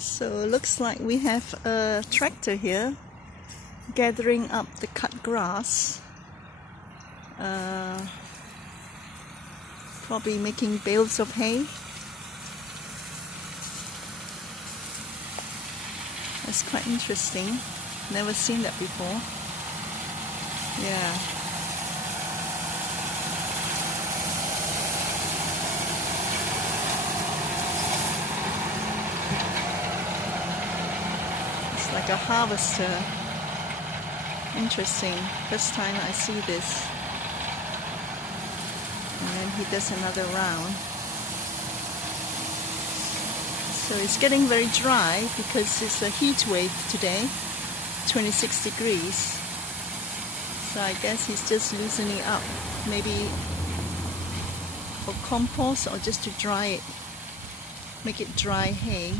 So looks like we have a tractor here gathering up the cut grass, probably making bales of hay. That's quite interesting. Never seen that before. Yeah. It's like a harvester. Interesting. First time I see this. And then he does another round. So it's getting very dry because it's a heat wave today, 26 degrees. So I guess he's just loosening up, maybe for compost or just to dry it, make it dry hay.